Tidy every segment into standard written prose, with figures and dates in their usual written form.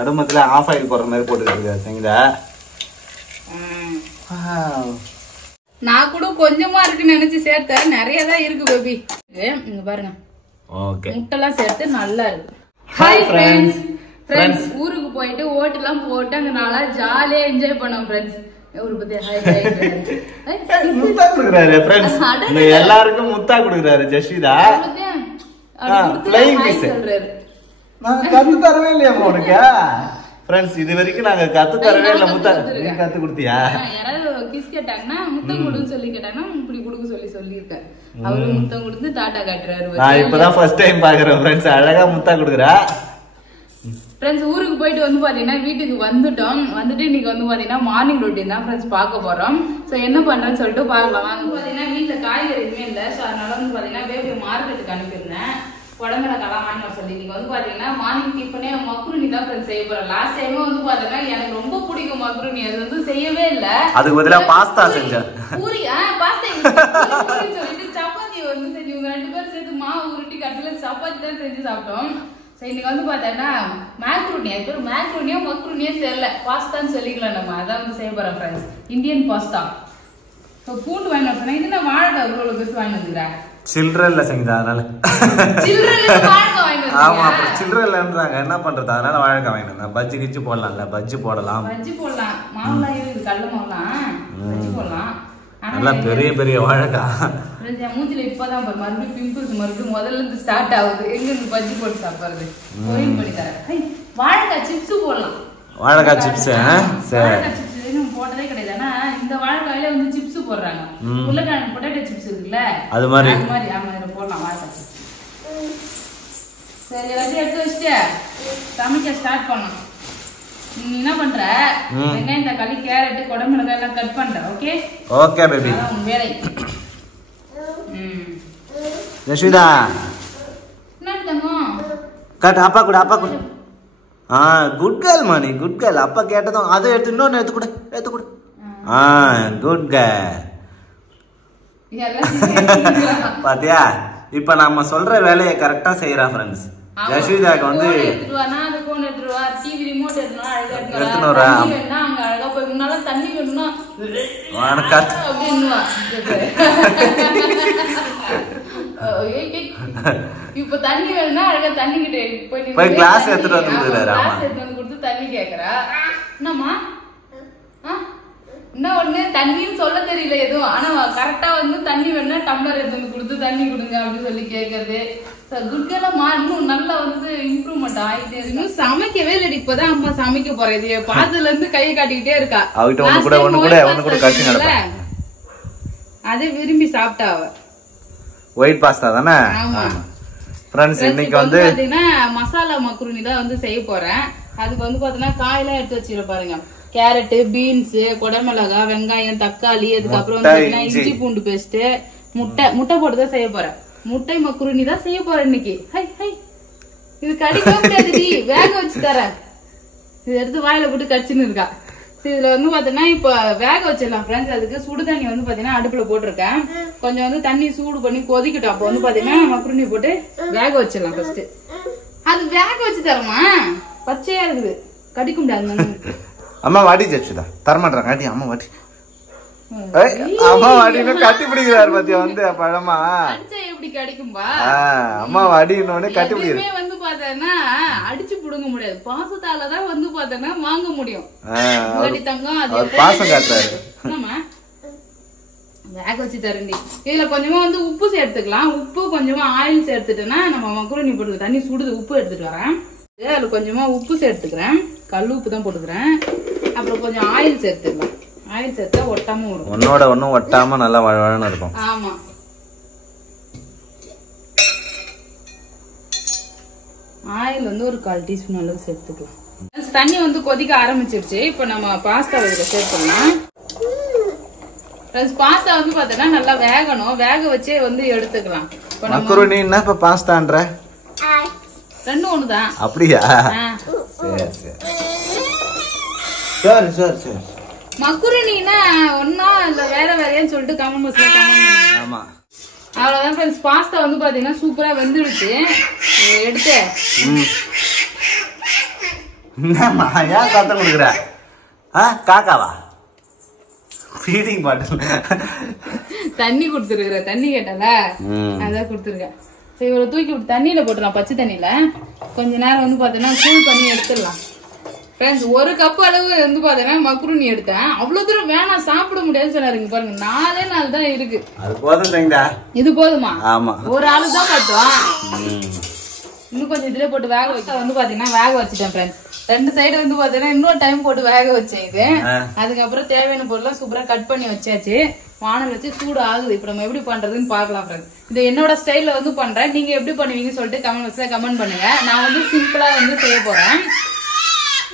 அடுமத்துல of oil போடுற மாதிரி போட்டுக்கிட்டு சரிங்களா? நான் கூட கொஞ்சமா இருக்குன்னு நினைச்சு சேர்த்தேன், நிறைய தான் இருக்கு பேபி. இங்க பாருங்க. ஓகே, முட்டைலாம் சேர்த்து நல்லா இருக்கு. ஹாய் ஃப்ரெண்ட்ஸ், ஊருக்கு போயிட்டு ஓட்டெல்லாம் போட்டு அங்க நல்லா ஜாலியா என்ஜாய் பண்ணோம் ஃப்ரெண்ட்ஸ். முத்தா குடுக்குறாரு ஃப்ரெண்ட்ஸ், எல்லாருக்கும் முத்தா குடுக்குறாரு ஜஸ்விதா. ஃப்ளைங் கிஸ் நான் கத்து தரவே இல்லையா உனக்கு ஃப்ரெண்ட்ஸ்? இது வரைக்கும் நாங்க கத்து தரவே இல்ல. முத்தா நீ கத்து கொடுத்தியா? யாராவது கிஸ் கேட்டாங்கன்னா முத்தம் கொடுன்னு சொல்லி கேட்டாங்கன்னா இப்படி கொடுக்க சொல்லியிருக்கேன். அவரு முத்தம் கொடுத்து டாடா காட்டுறாரு. நான் இப்பதான் ஃபர்ஸ்ட் டைம் பாக்குறேன் ஃப்ரெண்ட்ஸ், அழகா முத்தா குடுக்குறா. ஃப்ரெண்ட்ஸ், ஊருக்கு போயிட்டு வந்து பாத்தீங்கன்னா வீட்டுக்கு வந்துட்டு இன்னைக்கு வந்து பாத்தீங்கன்னா மார்னிங் ரொட்டீன் தான் ஃப்ரெண்ட்ஸ் பார்க்க போறோம். சோ என்ன பண்றேன்னு சொல்லிட்டு பார்க்கலாம். வந்து பாத்தீங்கன்னா வீட்டுல காய்கறி எதுவுமே இல்லை. ஸோ அதனால வந்து பாத்தீங்கன்னா பேபி மார்க்கெட்டுக்கு அனுப்பியிருந்தேன். உடம்புலக்கெல்லாம் வாங்கி வர சொல்லி. நீங்க வந்து பாத்தீங்கன்னா மார்னிங் டிஃபனே மக்ருனி தான் ஃப்ரெண்ட்ஸ் செய்ய போறேன். லாஸ்ட் டைமும் வந்து பாத்தீங்கன்னா எனக்கு ரொம்ப பிடிக்கும் மக்ருனி, அது வந்து செய்யவே இல்லை. அதுக்கு பதிலா பாஸ்தா செஞ்சேன். பூரி பாஸ்தா சொல்லிட்டு சப்பாத்தி வந்து செஞ்சு இவங்க 2 பேரும் சேர்த்து மாவு உருட்டி கடைசியில சப்பாத்தி தான் செஞ்சு சாப்பிட்டோம். இன்னைக்கு வந்து பாத்தீங்கன்னா மேக்ரோனி, அது பேர் மேக்ரோனியோ மக்ரோனியோ தெரியல, பாஸ்தான்னு சொல்லிக்கலாம் நம்ம. அதான் வந்து செய்ய போறோம் ஃப்ரெண்ட்ஸ், இந்தியன் பாஸ்தா. பூண்டு வாங்கி வச்சேன். இது நான் வாழைக்காய் இவ்வளவு பெருசு வாங்கி வந்துக்கிறேன். சில்ட்ரன்ல செஞ்சா அதனால ஆமா, அப்புறம் சில்ட்ரன்லன்றாங்க என்ன பண்றது, அதனால வாழைக்காய் வாங்கி வந்தேன். பஜ்ஜி கிச்சு போடலாம்ல, பஜ்ஜி போடலாம், மாவுலாம் இருக்குது, கடல மாவுலாம் பஜ்ஜி போடலாம். நல்லா பெரிய பெரிய வாழைக்காய். மூஞ்சில இப்பதான் மறுபடியும் பிம்பிள்ஸ் மறுபடியும் முதல்ல இருந்து ஸ்டார்ட் ஆகுது. எங்க இருந்து பஜ்ஜி போட்டு சாப்பிடுறது, பொரியல் பண்ணி தரேன். வாழைக்காய் சிப்ஸ் போடலாம். வாழைக்காய் சிப்ஸ் போட்டதே கிடையாது. ஆனா இந்த வாழைக்காயில வந்து சிப்ஸ் போடுறாங்க. உருளைக்கிழங்கு பொட்டேட்டோ சிப்ஸ் இருக்குல்ல, அது மாதிரி ஆமா, இதை போடலாம் வாழைக்காய் சிப்ஸ். சரி, எல்லாத்தையும் எடுத்து வச்சுட்டு சமைக்க ஸ்டார்ட் பண்ணலாம். நீ என்ன பண்ற, வெங்காயம் தக்காளி கேரட் குடமிளகாய் எல்லாம் கட் பண்ற. ஓகே ஓகே பேபி, உன் வேலை. ஜஸ்விதா என்ன தங்கம் கட், அப்பா கூட அப்பா கூட. குட் கேர்ள் மானி, குட் கேர்ள். அப்பா கேட்டதும் அதை எடுத்து இன்னொன்னு எடுத்து கொடு. Good girl. பாத்தியா, இப்ப நம்ம சொல்ற வேலையை கரெக்டா செய்யறா ஃப்ரெண்ட்ஸ். ஜஸ்விதாக்கு வந்து இப்ப தண்ணி வேணும்னா அழகா தண்ணி கிட்ட போய் கிளாஸ் எடுத்துட்டு வந்து கொடுத்து தண்ணி கேக்குறா. என்னம்மா என்ன ஒண்ணு தண்ணின்னு சொல்ல தெரியல எதுவும், ஆனா கரெக்டா வந்து தண்ணி வேணும்னா டம்ளர் எடுத்து வந்து கொடுத்து தண்ணி கொடுங்க அப்படின்னு சொல்லி கேக்குறது. குட்கெல்லாம் இன்னும் நல்லா வந்து இம்ப்ரூவ்மெண்ட் ஆயிட்டே இருக்கு. சமைக்கவே இல்லை, இப்பதான் அம்மா சமைக்க போறது. பாத்துல இருந்து கை காட்டிக்கிட்டே இருக்கா. அதே விரும்பி சாப்பிட்டா அவ. ஒயிட் பாஸ்தா தானே? ஆமா ஃப்ரெண்ட்ஸ், இன்னைக்கு வந்து பாத்தீங்கன்னா மசாலா மக்ருனி தான் வந்து செய்ய போறேன். அதுக்கு வந்து பாத்தீங்கன்னா காயெல்லாம் எடுத்து வச்சிருக்க பாருங்க. கேரட், பீன்ஸ், குடமிளகாய், வெங்காயம், தக்காளி, அதுக்கப்புறம் வந்து பாத்தீங்கன்னா இஞ்சி பூண்டு பேஸ்ட், முட்டை போட்டுதான் செய்ய போறேன். முட்டை மக்ருனி தான் செய்ய போறேன் இன்னைக்கு. இது கடிக்க முடியாது, வேக வச்சு தரேன். இது எடுத்து வாயில போட்டு கடிச்சுன்னு இருக்கா. இதுல வந்து பாத்தீங்கன்னா இப்ப வேக வச்சிடலாம் ஃப்ரெண்ட்ஸ். அதுக்கு சுடு தண்ணி வந்து பாத்தீங்கன்னா அடுப்புல போட்டிருக்கேன். கொஞ்சம் வந்து தண்ணி சூடு பண்ணி கொதிக்கட்டும். அப்ப வந்து பாத்தீங்கன்னா மக்ருனி போட்டு வேக வச்சிடலாம் ஃபர்ஸ்ட். அது வேக வச்சு தரமா, பச்சையா இருக்குது, கடிக்க முடியாது. அம்மா வாடி ஜஸ்விதா தரமாட்டாங்க. காட்டி அம்மா வாடி, அம்மா வாடின்னு கட்டி பிடிக்கிறாரு பாத்தியா வந்து பழமா. எப்படி கிடைக்கும்பா அம்மா வாடினோடனே கட்டி பிடிக்கிறாரு. வந்து பாத்தேன்னா அடிச்சு புடுங்க முடியாது, பாசத்தாலதான் வந்து பாத்தேன்னா வாங்க முடியும். தங்கம் அது பாசம் காட்டுறாரு. வேக வச்சு தரண்டி. இதுல கொஞ்சமா வந்து உப்பு சேர்த்துக்கலாம். உப்பு கொஞ்சமா ஆயில் சேர்த்துட்டேன்னா நம்ம மக்ருனி போட்டு தண்ணி சுடுது. உப்பு எடுத்துட்டு வரேன். அதுல கொஞ்சமா உப்பு சேர்த்துக்கிறேன், கல் உப்பு தான் போட்டுக்கிறேன். அப்புறம் கொஞ்சம் ஆயில் சேர்த்துக்கலாம். ஆயில் சேர்த்தா ஒட்டாம வரும், ஒன்னோட ஒன்னும் ஒட்டாம நல்லா வழவழன்னு இருக்கும். ஆமா, ஆயில் வந்து ஒரு 1/4 டீஸ்பூன் அளவு சேர்த்துக்கலாம். தண்ணி வந்து கொதிக்க ஆரம்பிச்சிருச்சு. இப்ப நம்ம பாஸ்தா இதுல சேர்த்துக்கலாம். பாஸ்தா வந்து பாத்தீங்கன்னா நல்லா வேகணும், வேக வச்சே வந்து எடுத்துக்கலாம். மக்ருனி என்ன இப்ப பாஸ்தான்ற ரெண்டும் ஒண்ணுதான். அப்படியா? சரி சரி சரி. மக்ருனினா ஒன்னா இல்ல வேற வேறையான்னு சொல்லிட்டு கமெண்ட் பாக்ஸ்ல கமெண்ட் பண்ணுங்க. ஆமா, அவ்வளவுதான் ஃப்ரெண்ட்ஸ். பாஸ்தா வந்து பாத்தீங்கன்னா சூப்பரா வெந்துடுச்சு. எடுத்து என்னம்மா ஏன் சத்தம் கொடுக்குற? காக்காவா? ஃபீடிங் பாட்டில் தண்ணி கொடுத்துருக்குற. தண்ணி கேட்டல அதான் கொடுத்துருக்கேன். சரி இவ்வளவு தூக்கி விட்டு தண்ணியில போட்டுலாம், பச்சை தண்ணியில கொஞ்ச நேரம் வந்து பாத்தீங்கன்னா கூல் பண்ணி எடுத்துடலாம். ஃப்ரெண்ட்ஸ், 1 கப் அளவு வந்து பாத்தீங்கன்னா மக்ரூனி எடுத்தேன். அவ்வளவு தூரம் வேணாம், சாப்பிட முடியாதுன்னு சொன்னாருங்க. பாருங்க 4 நாள் தான் இருக்கு. அது போதும். இது போதுமா? ஆமா, ஒரு ஆளு தான் பார்த்தோம். இன்னும் கொஞ்சம் இதுல போட்டு வேக வச்சா வந்து பாத்தீங்கன்னா வேக வச்சுட்டேன் ஃப்ரெண்ட்ஸ். 2 சைடு வந்து பாத்தீங்கன்னா இன்னொரு டைம் போட்டு வேக வச்சேன் இது. அதுக்கப்புறம் தேவையான பொருள்லாம் சூப்பரா கட் பண்ணி வச்சாச்சு. வானல் வச்சு சூடு ஆகுது. இப்ப நம்ம எப்படி பண்றதுன்னு பாக்கலாம் ஃப்ரெண்ட்ஸ். இது என்னோட ஸ்டைல்ல வந்து பண்றேன். நீங்க எப்படி பண்ணுவீங்கன்னு சொல்லிட்டு கமெண்ட் பாக்ஸ்ல கமெண்ட் பண்ணுங்க. நான் வந்து சிம்பிளா வந்து செய்ய போறேன்.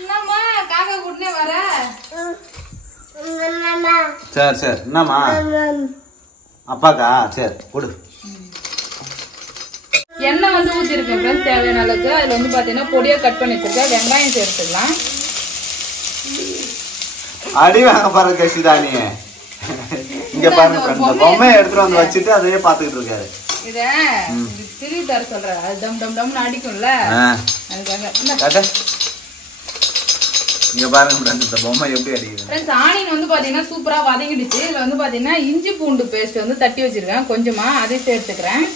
என்னம்மா காக்கா கூடனே வர? சரி என்னம்மா அப்பாக்கா? சரி கொடு. எண்ணெய் வந்து ஊத்திருக்கேன் ஃப்ரெண்ட்ஸ் தேவையான அளவுக்கு. அதுல வந்து பாத்தீங்கன்னா பொடியா கட் பண்ணி வச்சிருக்கேன். வெங்காயம் சேர்த்துக்கலாம். அடி வாங்க பாருங்க கஷிதானி. இங்க பாருங்க ஃப்ரெண்ட்ஸ், பொம்மையை எடுத்துட்டு வந்து வச்சிட்டு அதையே பாத்துக்கிட்டு இருக்காரு. இத திரி தர சொல்றேன். அது டம் டம் டம்னு அடிக்கும்ல, அதுக்காக. இங்க பாருங்க ஃப்ரெண்ட்ஸ், இந்த பொம்மை எப்படி அடிக்குது. ஃப்ரெண்ட்ஸ், ஆனியன் வந்து பாத்தீங்கன்னா சூப்பரா வதங்கிடுச்சு. இதுல வந்து பாத்தீங்கன்னா இஞ்சி பூண்டு பேஸ்ட் வந்து தட்டி வச்சிருக்கேன் கொஞ்சமா, அதை சேர்த்துக்கிறேன்.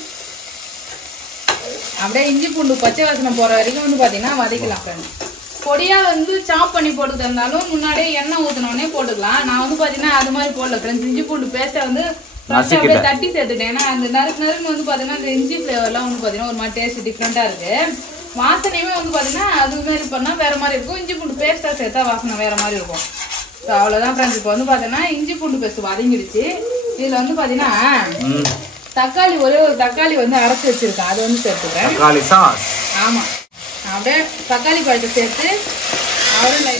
அப்படியே இஞ்சி பூண்டு பச்சை வாசனை போற வரைக்கும் வந்து பாத்தீங்கன்னா வதக்கலாம் ஃப்ரெண்ட்ஸ். பொடியா வந்து சாப் பண்ணி போட்டு இருந்தாலும் முன்னாடியே எண்ணெய் ஊத்தினோடனே போட்டுக்கலாம். நான் வந்து பாத்தீங்கன்னா அது மாதிரி போடல ஃப்ரெண்ட்ஸ். இஞ்சி பூண்டு பேஸ்ட்டை வந்து அப்படியே தட்டி சேர்த்துட்டேன். ஏன்னா அந்த நறுக்கு வந்து பாத்தீங்கன்னா இந்த இஞ்சி ஃபிளேவர்லாம் வந்து பாத்தீங்கன்னா ஒரு மாதிரி டேஸ்ட் டிஃப்ரெண்டா இருக்கு. வாசனையுமே வந்து பாத்தீங்கன்னா அது மாதிரி பண்ணா வேற மாதிரி இருக்கும். இஞ்சி பூண்டு பேஸ்டா சேர்த்தா வாசனை வேற மாதிரி இருக்கும். ஸோ அவ்வளவுதான் ஃப்ரெண்ட்ஸ். இப்போ வந்து பாத்தீங்கன்னா இஞ்சி பூண்டு பேஸ்ட் வதங்கிடுச்சு. இதுல வந்து பாத்தீங்கன்னா தக்காளி, ஒரே ஒரு தக்காளி வந்து அரைச்சி வச்சிருக்கேன், அது வந்து சேர்த்துக்கிறேன். ஆமா, அப்படியே தக்காளி பழத்தை சேர்த்து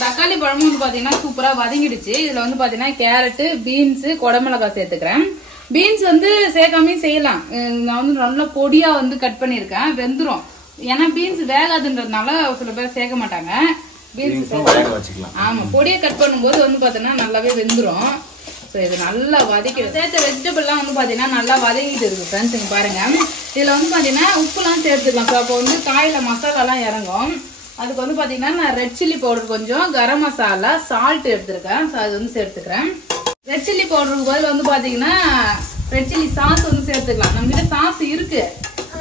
தக்காளி பழமும் வந்து பாத்தீங்கன்னா சூப்பரா வதங்கிடுச்சு. இதுல வந்து பாத்தீங்கன்னா கேரட்டு, பீன்ஸ், குடமிளகாய் சேர்த்துக்கிறேன். பீன்ஸ் வந்து சேர்க்காமையும் செய்யலாம். நான் வந்து நல்லா பொடியா வந்து கட் பண்ணிருக்கேன், வெந்துரும். ஏன்னா பீன்ஸ் வேகாதுன்றதுனால சில பேர் சேர்க்க மாட்டாங்க. பீன்ஸ் ஆமா, பொடியை கட் பண்ணும்போது வந்து பாத்தீங்கன்னா நல்லாவே வெந்துரும். ஸோ இது நல்லா வதக்கிடும். சேர்த்த வெஜிடபிள்லாம் வந்து பாத்தீங்கன்னா நல்லா வதங்கிட்டு இருக்கு ஃப்ரெண்ட்ஸ். இங்க பாருங்க, இதுல வந்து பாத்தீங்கன்னா உப்புலாம் சேர்த்துக்கலாம். ஸோ அப்போ வந்து காயில மசாலாலாம் இறங்கும். அதுக்கு வந்து பாத்தீங்கன்னா நான் ரெட் சில்லி பவுடர் கொஞ்சம், கரம் மசாலா, சால்ட் எடுத்துருக்கேன். ஸோ அது வந்து சேர்த்துக்கிறேன். ரெட் சில்லி பவுடருக்கு பதில் வந்து பாத்தீங்கன்னா ரெட் சில்லி சாஸ் வந்து சேர்த்துக்கலாம். நம்ம கிட்ட சாஸ் இருக்கு,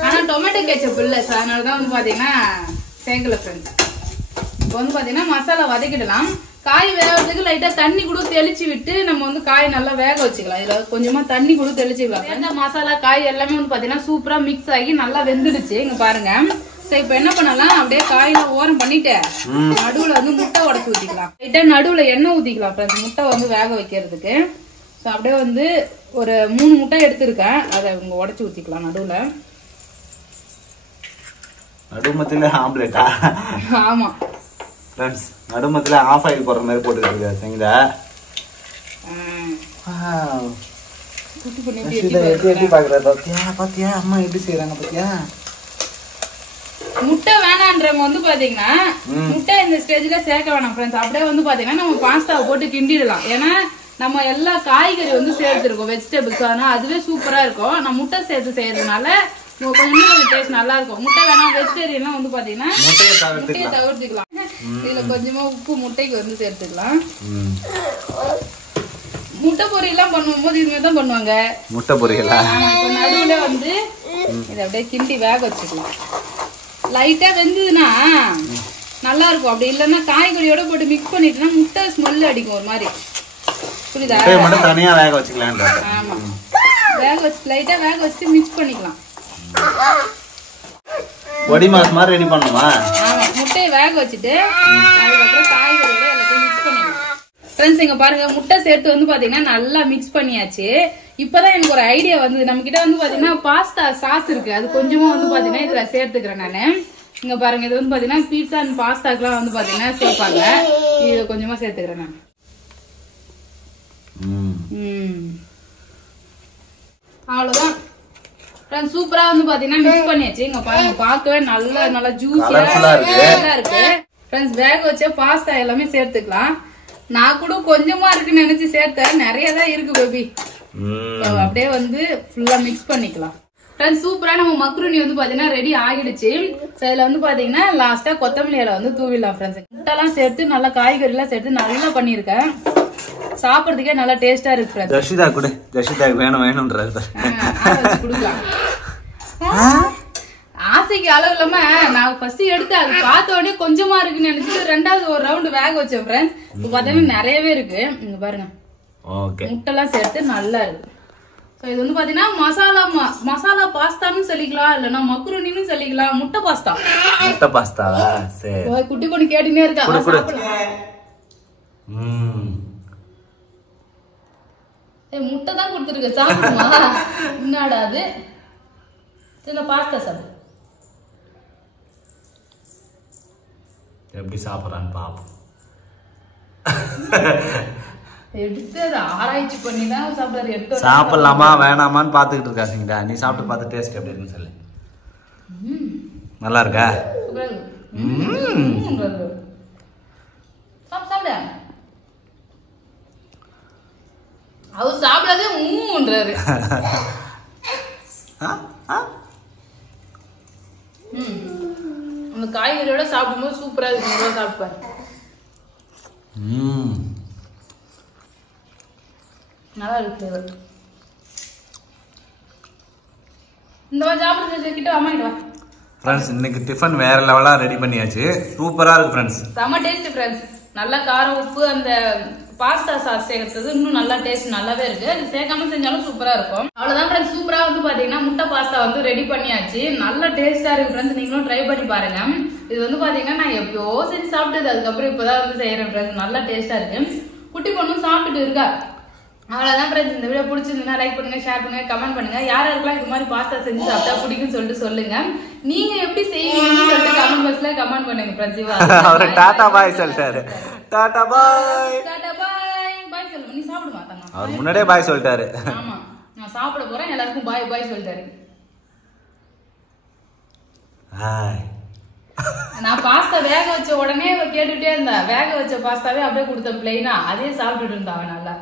ஆனா டொமேட்டோ கெச்சப் இல்லை. ஸோ அதனாலதான் வந்து பாத்தீங்கன்னா சேர்க்கல ஃப்ரெண்ட்ஸ். இப்போ வந்து பாத்தீங்கன்னா மசாலா வதக்கிடலாம். காய் வேகிறதுக்கு லைட்டா தண்ணி கூட தெளிச்சு விட்டு நம்ம வந்து காய் நல்லா வேக வச்சுக்கலாம். இதுல கொஞ்சமா தண்ணி கூட தெளிச்சுக்கலாம். இந்த மசாலா காய் எல்லாமே வந்து பாத்தீங்கன்னா சூப்பரா மிக்ஸ் ஆகி நல்லா வெந்துடுச்சு. இங்க பாருங்க. சரி, இப்ப என்ன பண்ணலாம், அப்படியே காயில ஓரம் பண்ணிட்டு நடுவுல வந்து முட்டை உடைச்சு ஊத்திக்கலாம். லைட்டா நடுவுல எண்ணெய் ஊத்திக்கலாம் ஃப்ரெண்ட்ஸ், முட்டை வந்து வேக வைக்கிறதுக்கு. ஸோ அப்படியே வந்து ஒரு 3 முட்டை எடுத்திருக்கேன், அதை இங்க உடைச்சு ஊத்திக்கலாம் நடுவுல. நடுமத்தில ஆம்லெட்டா? ஆமா ஃப்ரெண்ட்ஸ், நடுமத்தில ஆஃப் ஆயில் போடுற மாதிரி போட்டுருக்கு சங்கீதா. எப்படி பாக்குற பாத்தியா அம்மா எப்படி செய்யறாங்க பாத்தியா? முட்டை வேணான்றவங்க வந்து பாத்தீங்கன்னா முட்டை இந்த ஸ்டேஜ்ல சேர்க்க வேணாம் ஃப்ரெண்ட்ஸ். அப்படியே வந்து பாத்தீங்கன்னா நம்ம பாஸ்தாவை போட்டு கிண்டிடலாம். ஏன்னா நம்ம எல்லா காய்கறி வந்து சேர்த்துருக்கோம், வெஜிடபிள்ஸ். அதனால அதுவே சூப்பரா இருக்கும். நான் முட்டை சேர்த்து செய்யறதுனால கொஞ்சம் டேஸ்ட் நல்லா இருக்கும். முட்டை வேணாம் வெஜிடேரியன்லாம் வந்து பாத்தீங்கன்னா முட்டையை தவிர்த்துக்கலாம். இதுல கொஞ்சமா உப்பு முட்டைக்கு வந்து சேர்த்துக்கலாம். முட்டை பொரியெல்லாம் பண்ணும்போது இதுமாதிரி தான் பண்ணுவாங்க. முட்டை பொரியலா? நடுவுல வந்து இதை அப்படியே கிண்டி வேக வச்சுக்கலாம். லைட்டா வெந்ததுன்னா நல்லா இருக்கும். அப்படி இல்லைன்னா காய்கறியோட போட்டு மிக்ஸ் பண்ணிட்டுனா முட்டை ஸ்மெல் அடிக்கும் ஒரு மாதிரி. புரியுதா? தனியா வேக வச்சுக்கலாம். ஆமா, வேக வச்சு லைட்டா வேக வச்சு மிக்ஸ் பண்ணிக்கலாம். பொடி மாஸ் மாதிரி ரெடி பண்ணுமா? ஆமா, முட்டையை வேக வச்சுட்டு அதுக்கப்புறம் காய்கறியோட எல்லாத்தையும் மிக்ஸ் பண்ணிக்கலாம். ஃப்ரெண்ட்ஸ், இங்க பாருங்க, முட்டை சேர்த்து வந்து பாத்தீங்கன்னா நல்லா மிக்ஸ் பண்ணியாச்சு. இப்பதான் எனக்கு ஒரு ஐடியா வந்து, நம்ம கிட்ட வந்து பாத்தீங்கன்னா பாஸ்தா சாஸ் இருக்கு, அது கொஞ்சமா வந்து பாத்தீங்கன்னா இதுல சேர்த்துக்கிறேன் நானு. இங்க பாருங்க, இது வந்து பாத்தீங்கன்னா பீட்சா அண்ட் பாஸ்தாக்குலாம் வந்து பாத்தீங்கன்னா சேர்ப்பாங்க. இது கொஞ்சமா சேர்த்துக்கிறேன் நான். அவ்வளவுதான் சூப்பரா வந்து பாத்தீங்கன்னா மிக்ஸ் பண்ணியாச்சு. இங்க பாருங்க, பார்க்கவே நல்லா ஜூஸியா இருக்கு. ஃப்ரெண்ட்ஸ், வேக வச்ச பாஸ்தா எல்லாமே சேர்த்துக்கலாம். நான் கூட கொஞ்சமா இருக்குன்னு நினைச்சு சேர்த்தேன், நிறைய தான் இருக்கு பேபி. அப்படியே வந்து ஃபுல்லா மிக்ஸ் பண்ணிக்கலாம். ஃப்ரெண்ட்ஸ் சூப்பரா நம்ம மக்ரூனி வந்து பாத்தீங்கன்னா ரெடி ஆகிடுச்சு. இதுல வந்து பாத்தீங்கன்னா லாஸ்டா கொத்தமல்லி இலை வந்து தூவிடலாம் ஃப்ரெண்ட்ஸ். முட்டைலாம் சேர்த்து நல்லா காய்கறி எல்லாம் சேர்த்து நல்லா பண்ணிருக்கேன். சாப்பிடுறதுக்கே நல்லா டேஸ்டா இருக்கு ஃப்ரெண்ட்ஸ். ஜஷிதா கூட ஜஷிதா வேணும்ன்றது குடுக்கலாம். ஆசைக்கு அளவு இல்லாம நான் ஃபர்ஸ்ட் எடுத்து அது பார்த்த உடனே கொஞ்சமா இருக்குன்னு நினைச்சிட்டு ரெண்டாவது ஒரு ரவுண்ட் வேக வச்சேன் ஃப்ரெண்ட்ஸ். இப்ப பாத்தீங்கன்னா நிறையவே இருக்கு. இங்க பாருங்க முட்டைலாம் சேர்த்து நல்லா இருக்கு. இது வந்து பாத்தீங்கன்னா மசாலா பாஸ்தான்னு சொல்லிக்கலாம், இல்லன்னா மக்ரூனின்னு சொல்லிக்கலாம். முட்டை பாஸ்தாவா? சரி. குட்டி கொண்டு கேட்டுனே இருக்கா. முட்டை தான் கொடுத்துருக்க சாப்பிடுமா? என்னடா அது? சில பாஸ்தா சாப்பிடு. எப்படி சாப்பிடறான்னு பாப்போம். எடுத்து அதை ஆராய்ச்சி பண்ணி தான் சாப்பிடுறாரு. எடுத்து சாப்பிடலாமா வேணாமான்னு பாத்துக்கிட்டு இருக்காங்க. நீ சாப்பிட்டு பார்த்து டேஸ்ட் எப்படி இருக்குன்னு சொல்லு. நல்லா இருக்கா? சாப்பிட அவர் சாப்பிடாதே ஊன்றாரு. அந்த காய்கறியோட சாப்பிடும்போது சூப்பரா இருக்கு. சாப்பிடுவாரு. நல்லா இருக்கு ஃப்ளேவர். இந்த மாதிரி சாப்பிடுறது கிட்ட அம்மா கிட்ட வா. ஃப்ரெண்ட்ஸ் இன்னைக்கு டிஃபன் வேற லெவலா ரெடி பண்ணியாச்சு. சூப்பரா இருக்கு ஃப்ரெண்ட்ஸ். செம டேஸ்ட் ஃப்ரெண்ட்ஸ். நல்லா காரம் உப்பு அந்த பாஸ்தா சாஸ் சேர்க்கறது இன்னும் நல்லா டேஸ்ட் நல்லாவே இருக்கு. அது சேர்க்காம செஞ்சாலும் சூப்பரா இருக்கும். அவ்வளவுதான் ஃப்ரெண்ட்ஸ். சூப்பரா வந்து பாத்தீங்கன்னா முட்டை பாஸ்தா வந்து ரெடி பண்ணியாச்சு. நல்ல டேஸ்டா இருக்கு ஃப்ரெண்ட்ஸ். நீங்களும் ட்ரை பண்ணி பாருங்க. இது வந்து பாத்தீங்கன்னா நான் எப்பயோ செஞ்சு சாப்பிட்டது. அதுக்கப்புறம் இப்பதான் வந்து செய்யறேன் ஃப்ரெண்ட்ஸ். நல்லா டேஸ்டா இருக்கு. குட்டி பொண்ணும் சாப்பிட்டுட்டு இருக்கா. அவ்வளவுதான் ஃப்ரெண்ட்ஸ். இந்த வீடியோ பிடிச்சிருந்தா லைக் பண்ணுங்க, ஷேர் பண்ணுங்க, கமெண்ட் பண்ணுங்க. யாருக்கெல்லாம் இது மாதிரி பாஸ்தா செஞ்சு சாப்பிட்டா பிடிக்கும்னு சொல்லிட்டு சொல்லுங்க. நீங்க எப்படி செய்வீங்கன்னு சொல்லிட்டு கமெண்ட் பாக்ஸ்ல கமெண்ட் பண்ணுங்க ஃப்ரெண்ட்ஸ். அவரு டாடா பாய் சொல்லிட்டாரு. டாடா பாய். டாடா பாய். பாய் சொல்லுங்க. நீ சாப்பிட மாட்டாங்க. அவர் முன்னாடியே பாய் சொல்லிட்டாரு. ஆமா நான் சாப்பிட போறேன். எல்லாருக்கும் பாய் பாய் சொல்லிட்டாரு. ஹாய். நான் பாஸ்தா வேக வச்ச உடனே கேட்டுட்டே இருந்தா. வேக வச்ச பாஸ்தாவே அப்படியே கொடுத்த பிளைனா அதே சாப்பிட்டுட்டு இருந்தா அவன் நல்லா.